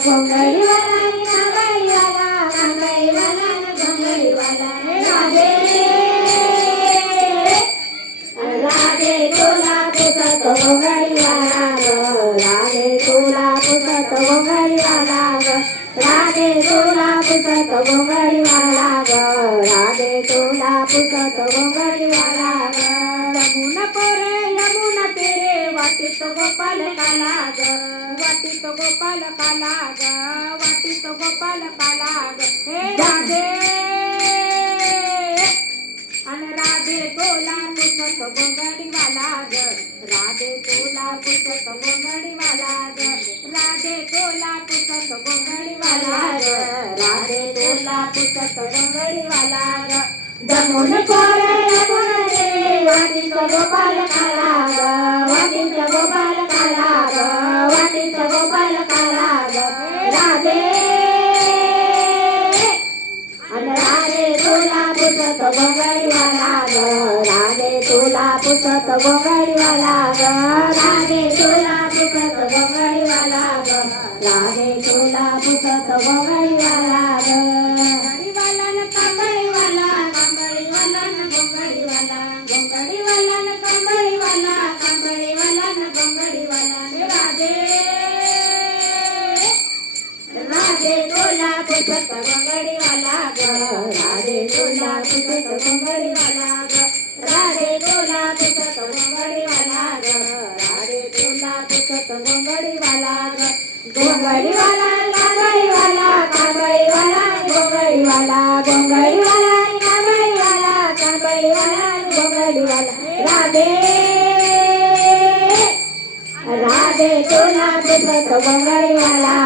घोंगडीवाला घोंगडीवाला घोंगडीवाला घोंगडीवाला राधे राधे तुला पुसत घोंगडीवाला राधे तुला पुसत घोंगडीवाला राधे तुला पुसत घोंगडीवाला राधे तुला पुसत घोंगडीवाला यमुना तेरे वाटीत गोपाल काला वाटीत गोपाल काला वाटीत गोपाल काला हे राधे अन राधे तुला पुसत घोंगडीवाला राधे तुला पुसत घोंगडीवाला राधे तुला पुसत घोंगडीवाला राधे तुला पुसत घोंगडीवाला जमुन कोरे यमुना तेरे वाटीत गोपाल काला वाटीत गोपाल काला वाटीत गोपाल काला राधे अन राधे तुला पुसत घोंगडीवाला राधे तुला पुसत घोंगडीवाला राधे तुला पुसत घोंगडीवाला राधे तुला पुसत घोंगडीवाला घोंगडीवाला न कांबळीवाला कांबळीवाला न घोंगडीवाला घोंगडीवाला न कांबळीवाला कांबळीवाला न घोंगडीवाला राधे राधे तुला पुसत घोंगडीवाला राधे तुला पुसत घोंगडीवाला राधे तुला पुसत घोंगडीवाला राधे तुला पुसत घोंगडीवाला घोंगडीवाला कांबळीवाला कांबळीवाला घोंगडीवाला घोंगडीवाला कांबळीवाला कांबळीवाला घोंगडीवाला राधे राधे तुला पुसत घोंगडीवाला